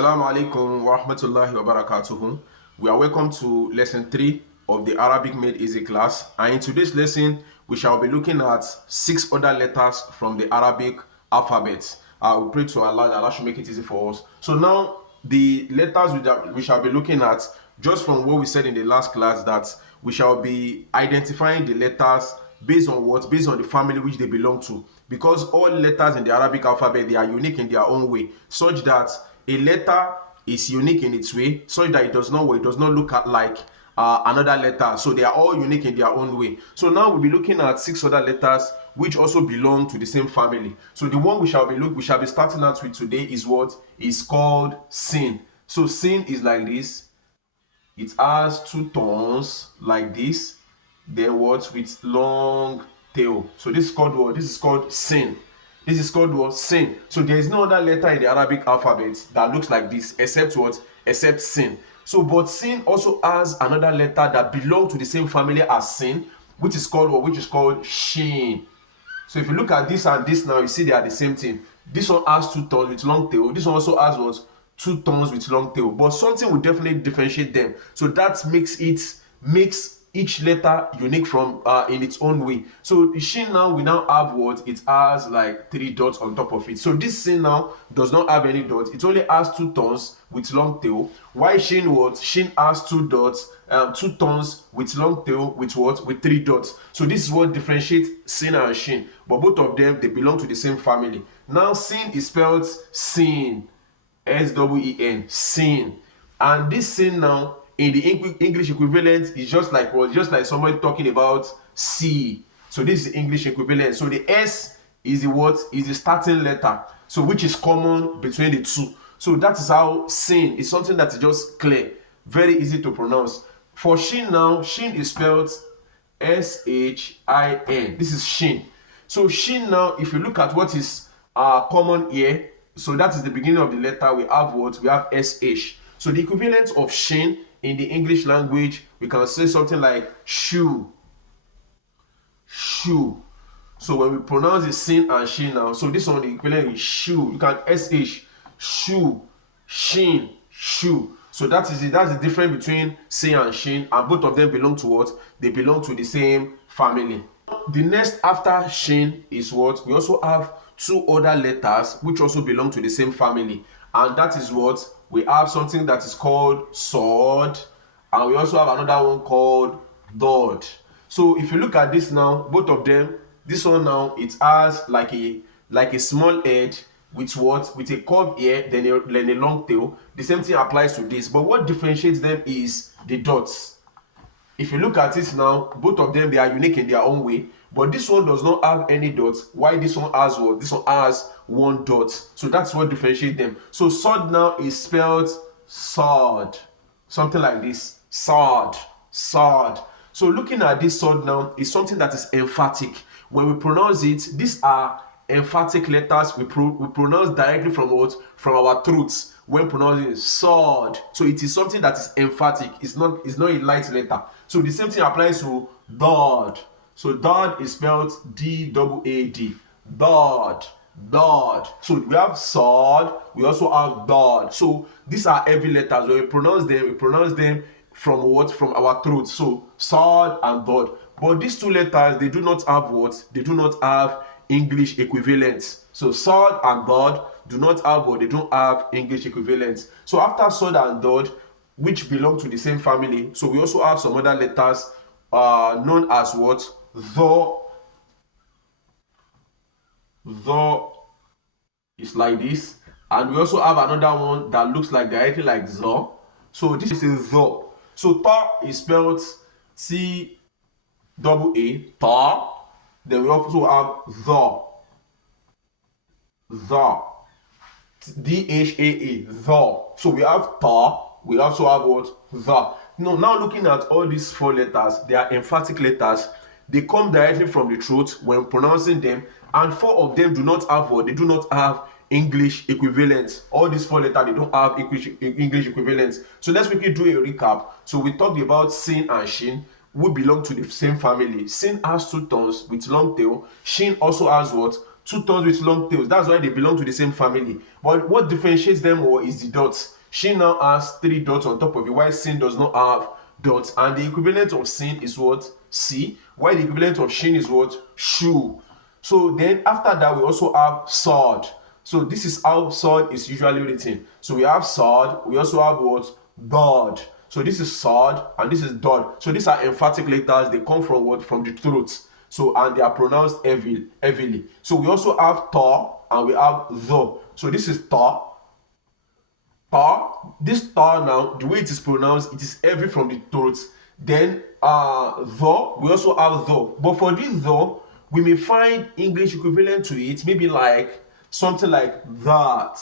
Assalamu alaikum wa rahmatullahi wa barakatuhu. We are welcome to lesson 3 of the Arabic Made Easy class. And in today's lesson, we shall be looking at 6 other letters from the Arabic alphabet. We pray to Allah that Allah should make it easy for us. So now, the letters we shall be looking at, just from what we said in the last class, that we shall be identifying the letters based on what? Based on the family which they belong to. Because all letters in the Arabic alphabet, they are unique in their own way, such that a letter is unique in its way, such that it does not look at like another letter. So they are all unique in their own way. So now we'll be looking at 6 other letters which also belong to the same family. So the one we shall be starting out with today is what is called sin. So sin is like this. It has 2 tones like this. Then what? With long tail. So this is called what? This is called sin. This is called what? Sin. So there is no other letter in the Arabic alphabet that looks like this except what? Except sin. So but sin also has another letter that belongs to the same family as sin, which is called what? Which is called shin. So if you look at this and this now, you see they are the same thing. This one has 2 tones with long tail. This one also has what? 2 tones with long tail. But something will definitely differentiate them. So that makes each letter unique from in its own way. So the shin now, we now have what? It has like 3 dots on top of it. So this sin now does not have any dots. It only has 2 tones with long tail. Why shin what? Shin has 2 dots, 2 tones with long tail with what? With 3 dots. So this is what differentiates sin and shin. But both of them, they belong to the same family. Now sin is spelled sin, S-E-E-N, sin. And this sin now, in the English equivalent, is just like what? Just like somebody talking about C. So this is the English equivalent. So the S is the what? Is the starting letter. So which is common between the two. So that is how sin is something that is just clear, very easy to pronounce. For shin now, shin is spelled S-H-I-N. This is shin. So shin now, if you look at what is common here, so that is the beginning of the letter. We have what? We have SH. So the equivalent of shin in the English language, we can say something like shoe. Shoe. So when we pronounce the sin and shin now, so this one the equivalent is shoe. You can SH, shoe, shin, shoe. So that is it. That's the difference between sin and shin, and both of them belong to what? They belong to the same family. The next after shin is what? We also have 2 other letters which also belong to the same family, and that is what? We have something that is called sword, and we also have another one called dot. So if you look at this now, both of them, this one now, it has like a small head with what? With a curved ear, then a long tail. The same thing applies to this, but what differentiates them is the dots. If you look at it now, both of them, they are unique in their own way, but this one does not have any dots. Why this one has what? This one has 1 dot. So that's what differentiates them. So sword now is spelled sword, something like this. Sword, sword. So looking at this sword now is something that is emphatic. When we pronounce it, these are emphatic letters. We pronounce directly from what? From our throats when pronouncing sword. So it is something that is emphatic. It's not a light letter. So the same thing applies to dod. So dod is spelled D-A-A-D. Dod. Dod. So we have sword, we also have dod. So these are heavy letters. When we pronounce them from what? From our throat. So sword and dod. But these 2 letters, they do not have what? They do not have English equivalents. So sword and dod do not have what? They don't have English equivalents. So after sword and dod, which belong to the same family, so we also have some other letters known as what? The is like this, and we also have another one that looks like directly like the. So this is the. So ta is spelled T-A-A, ta. Then we also have the D-H-A-A, the. So we have ta, we also have what? The. Now looking at all these 4 letters, they are emphatic letters. They come directly from the throat when pronouncing them, and 4 of them do not have what? They do not have English equivalents. All these 4 letters, they don't have English equivalents. So let's quickly do a recap. So we talked about sin and shin, who belong to the same family. Sin has 2 tones with long tail. Shin also has what? two tones with long tails. That's why they belong to the same family. But what differentiates them all is the dots. Shin now has 3 dots on top of it, while sin does not have dots. And the equivalent of sin is what? C. While the equivalent of shin is what? Shoe. So then after that, we also have sword. So this is how sword is usually written. So we have sword, we also have what? Dod. So this is sword and this is dod. So these are emphatic letters. They come from what? From the throat. So and they are pronounced heavily. So we also have ta and we have the. So this is ta. Ta. This ta now, the way it is pronounced, it is heavy from the throat. Then the, we also have the. But for this the, we may find English equivalent to it, maybe like something like that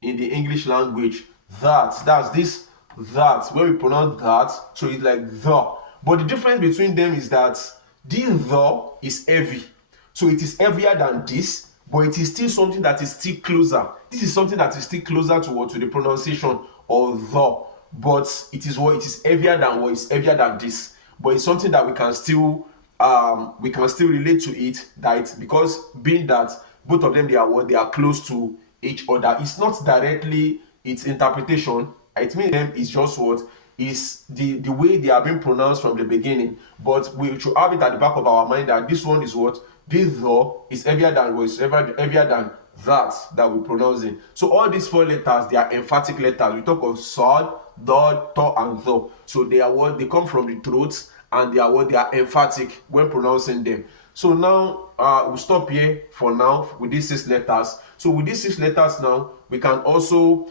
in the English language. That's this that. When we pronounce that, so it's like the. But the difference between them is that this the is heavy. So it is heavier than this, but it is still something that is still closer. This is something that is still closer to what? To the pronunciation of the. But it is what? It is heavier than what? Is heavier than this. But it's something that we can still relate to it, that because being that both of them, they are what? They are close to each other. It's not directly its interpretation. It means them is just what is the way they are being pronounced from the beginning. But we should have it at the back of our mind that this one is what? This though is heavier than what? Is heavier than that we pronounce it. So all these 4 letters, they are emphatic letters. We talk of sword, dod, to, and tho. So they are what? They come from the throat, and they are what? They are emphatic when pronouncing them. So now we'll stop here for now with these 6 letters. So with these 6 letters now, we can also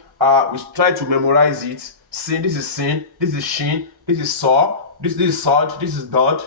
we try to memorize it. Sin, this is sin, this is shin, this is saw, this is sword, this is dot,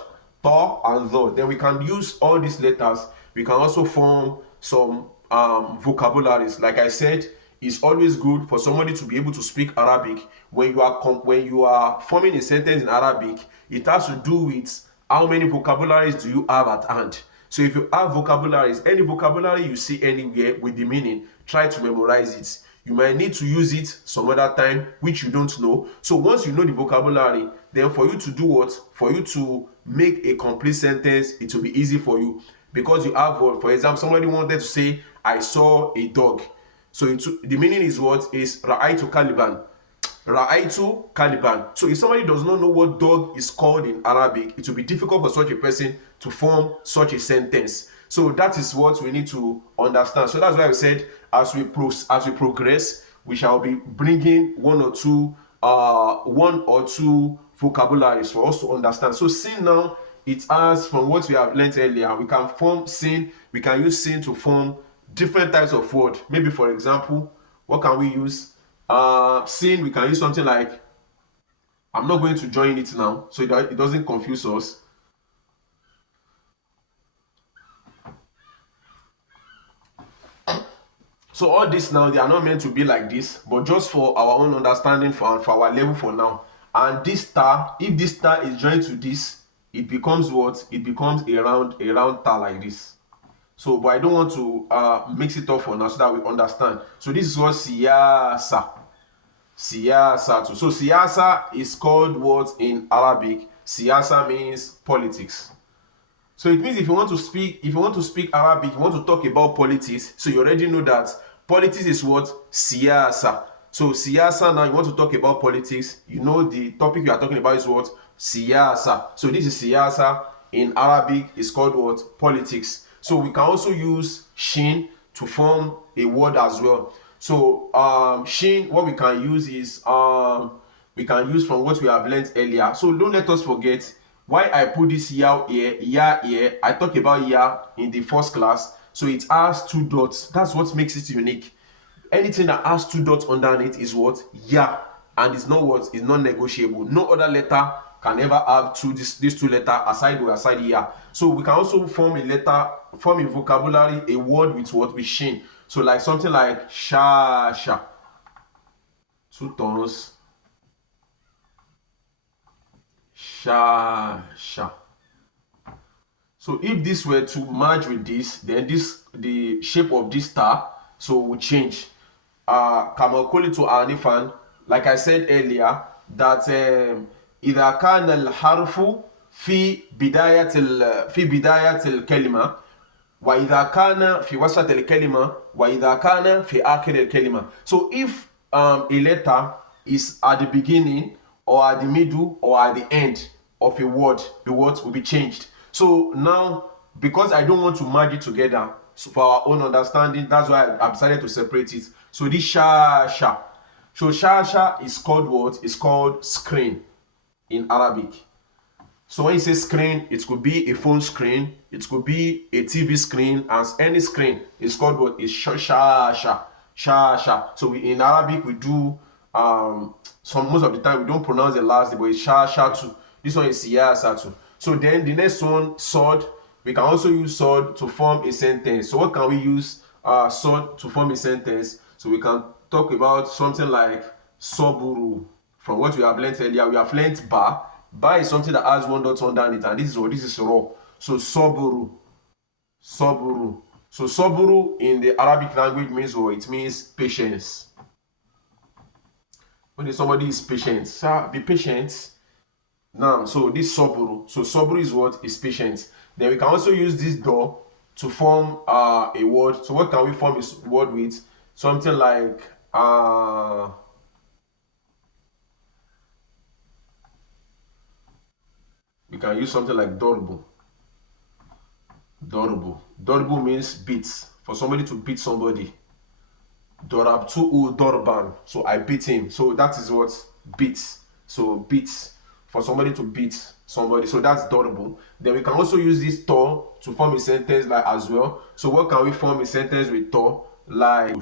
to, and tho. Then we can use all these letters. We can also form some vocabularies. Like I said, it's always good for somebody to be able to speak Arabic. When you are forming a sentence in Arabic, it has to do with how many vocabularies do you have at hand. So if you have vocabularies, any vocabulary you see anywhere with the meaning, try to memorize it. You might need to use it some other time, which you don't know. So once you know the vocabulary, then for you to do what? For you to make a complete sentence, it will be easy for you. Because you have, for example, somebody wanted to say, I saw a dog. So the meaning is what? Is Ra'aitu Kaliban. Ra'aitu Kaliban. So if somebody does not know what dog is called in Arabic, it will be difficult for such a person to form such a sentence. So that is what we need to understand. So that's why we said as we progress, we shall be bringing one or two vocabularies for us to understand. So sin now, it has, from what we have learned earlier, we can form sin. We can use sin to form different types of word. Maybe for example, what can we use? Sin, we can use something like, I'm not going to join it now so it doesn't confuse us. So all this now, they are not meant to be like this, but just for our own understanding, for our level for now. And this star, if this star is joined to this, it becomes what? It becomes a round star like this. So, but I don't want to mix it up for now so that we understand. So this is what siyasa. Siyasa too. So siyasa is called what in Arabic? Siyasa means politics. So it means if you want to speak Arabic, you want to talk about politics, so you already know that politics is what? Siyasa. So siyasa, now you want to talk about politics, you know the topic you are talking about is what? Siyasa. So this is siyasa. In Arabic, it's called what? Politics. So we can also use shin to form a word as well. So shin, what we can use is we can use from what we have learned earlier. So don't let us forget why I put this ya here. I talked about ya in the first class. So it has 2 dots. That's what makes it unique. Anything that has 2 dots underneath is what? Ya. And it's not what? It's not negotiable. No other letter can ever have these 2 letters aside ya. So we can also form a vocabulary, a word with what? With shin. So like something like sha. 2 tones. Sha. So if this were to merge with this, then the shape of this star so will change. Kama qultu anifan, like I said earlier, that إذا كان الحرف في بداية الكلمة وإذا كان في وسط الكلمة وإذا كان في آخر الكلمة. So if a letter is at the beginning or at the middle or at the end of a word, the words will be changed. So now, because I don't want to merge it together, so for our own understanding, that's why I decided to separate it. So this sha sha. So sha sha is called what? It's called screen in Arabic. So when you say screen, it could be a phone screen, it could be a TV screen, and any screen is called what? Is sha sha sha sha. So in Arabic we do most of the time we don't pronounce the last name, but it's sha sha too. This one is siyasa too. So then the next one, sword. We can also use sword to form a sentence. So what can we use sword to form a sentence? So we can talk about something like soburu. From what we have learned earlier, we have learned ba. Ba is something that has one dot underneath, and this is what this is raw. So soburu, soburu. So soburu in the Arabic language means what? It means patience. When somebody is patient, sir, be patient. Now, so this soburu. So soburu is what? Is patience. Then we can also use this door to form a word. So what can we form a word with? Something like we can use something like dorbu. Dorbu. Dorbu means beat. For somebody to beat somebody. Dorabtu dorban. So I beat him. So that is what? Beat. So beat. For somebody to beat somebody. So that's dorbu. Then we can also use this to form a sentence like as well. So what can we form a sentence with to? Like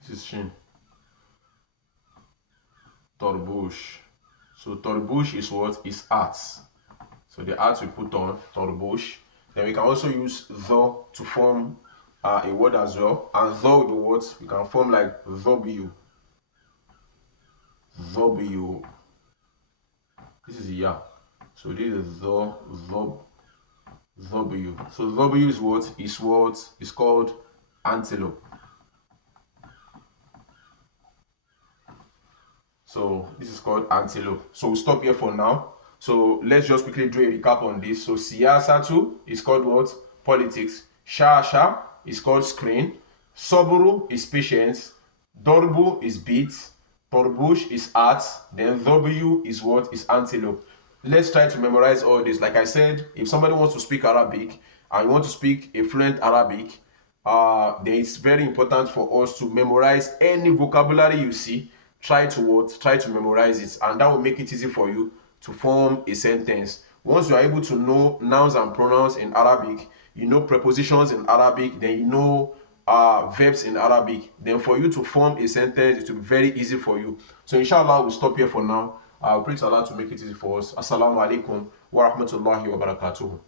this is shin. Torbush. So torbush is what? Is arts. So the arts we put on torbush. Then we can also use the to form a word as well. And the with the words we can form like w. W. This is ya. So this is the W. So W is what? Is called antelope. So this is called antelope. So we'll stop here for now. So let's just quickly do a recap on this. So siyasatu is called what? Politics. Shasha is called screen. Soburu is patience. Dorbu is beat. Torbush is art. Then W is what? Is antelope. Let's try to memorize all this. Like I said, if somebody wants to speak Arabic and you want to speak a fluent Arabic, then it's very important for us to memorize any vocabulary you see. Try to memorize it, and that will make it easy for you to form a sentence. Once you are able to know nouns and pronouns in Arabic, you know prepositions in Arabic, then you know verbs in Arabic, then for you to form a sentence, it will be very easy for you. So inshallah, we'll stop here for now. I'll pray to Allah to make it easy for us. Assalamu alaikum wa rahmatullahi wa barakatuhu.